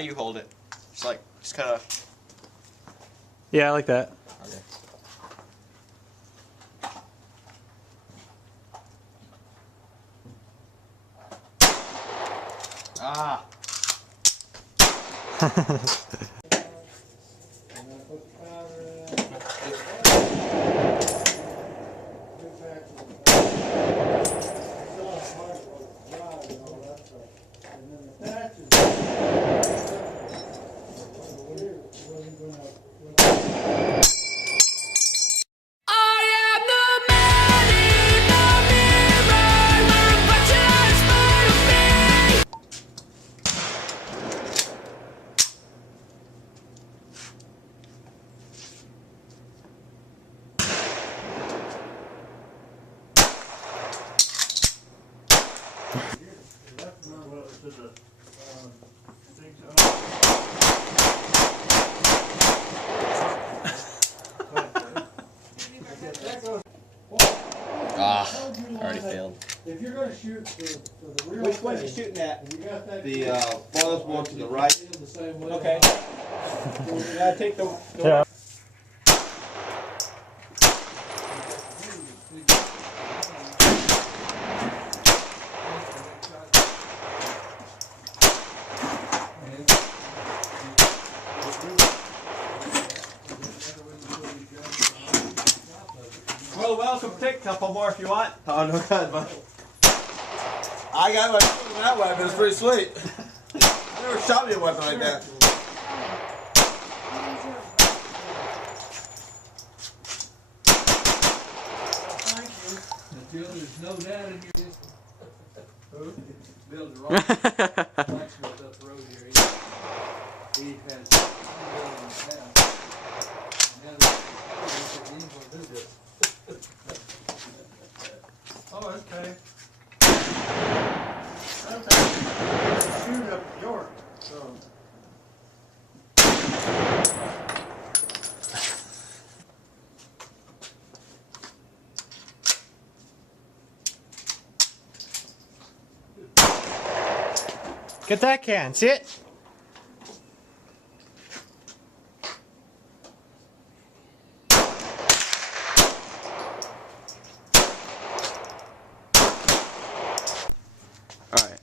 do you hold it? Just kind of. Yeah, I like that. Okay. Ah. Already failed. If you're going to shoot for the real Which one are you shooting at? The farthest one to the right. Okay. You gotta take the Yeah. Well, welcome. Take a couple more if you want. Oh, no good, but I got my that weapon. It's pretty sweet. I never shot me a weapon like that. There's no doubt in your Bill's wrong. Blacksmith up the road here. He has oh, okay. Okay. Shoot up York. So. Get that can. See it? All right.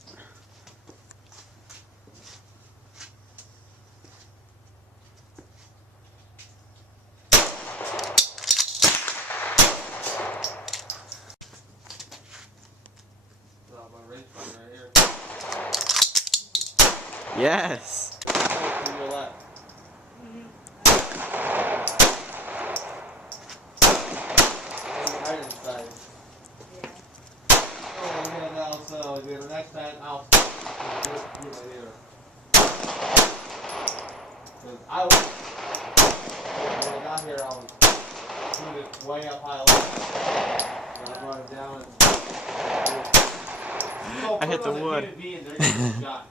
Yes. So the next time I'll do it later. Because when I got here, I was putting it way up high level. And I brought it down. And I hit the wood. And they're getting shot.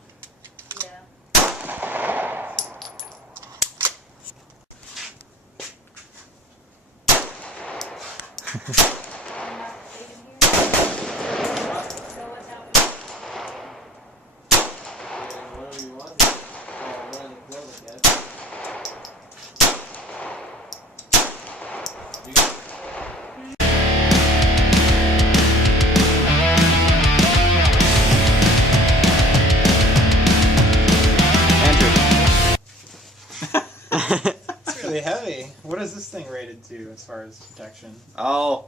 It's really heavy. What is this thing rated to as far as protection? Oh.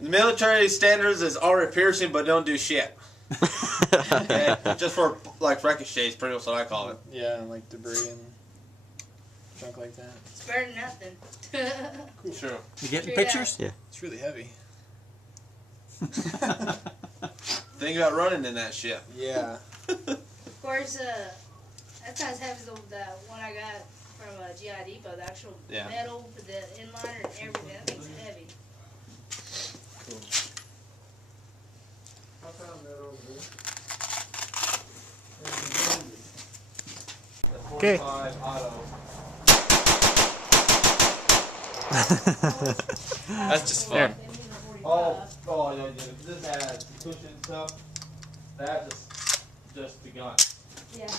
The military standards is armor piercing, but don't do shit. Okay? Just for like ricochets, pretty much what I call it. Yeah, like debris and junk like that. It's better than nothing. Cool. Sure. You getting True pictures? that. Yeah. It's really heavy. Think about running in that shit. Yeah. Of course, that's not as heavy as the one I got from GI Depot. The actual metal, the inliner, and everything. That thing's heavy. Cool. I found that over there. Okay. 45 auto. That's just fun. There. Oh, yeah. This has cushion and stuff. That's just the gun. Yeah.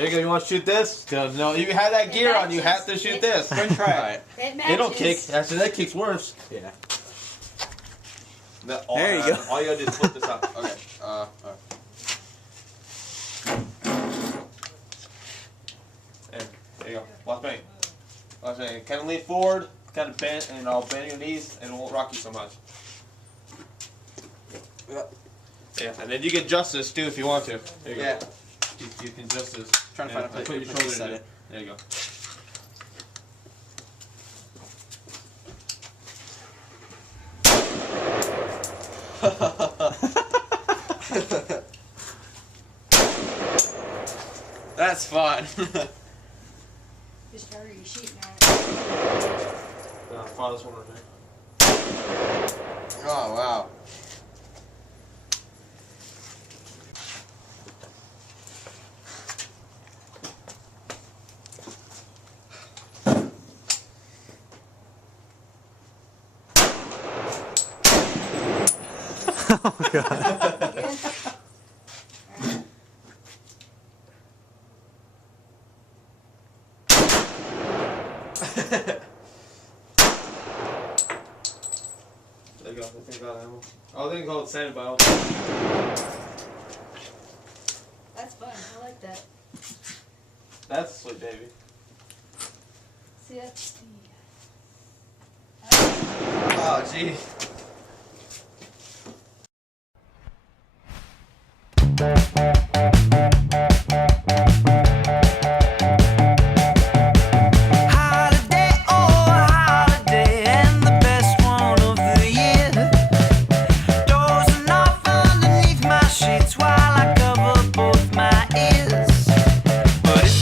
There you go. You want to shoot this? No, you have that gear on. You have to shoot this. Go and try it. It matches. It'll kick. Actually, that kicks worse. Yeah. There you go. All you gotta do is flip this up. Okay. There you go. Watch me. Watch me. Kind of lean forward, kind of bend, and I'll bend your knees, and it won't rock you so much. Yeah, and then you can adjust this too if you want to. There you go. You can adjust this. Trying to find a place. Put your shoulder in it. There you go. That's fun. Just hurry your sheet now. Follow this one right there. Oh wow. Oh god. There you go. The thing got ammo. Oh, the thing called sanded by That's fun. I like that. That's sweet, baby. See, that's the. Oh, gee. Holiday, oh holiday, and the best one of the year. Dozing off underneath my sheets.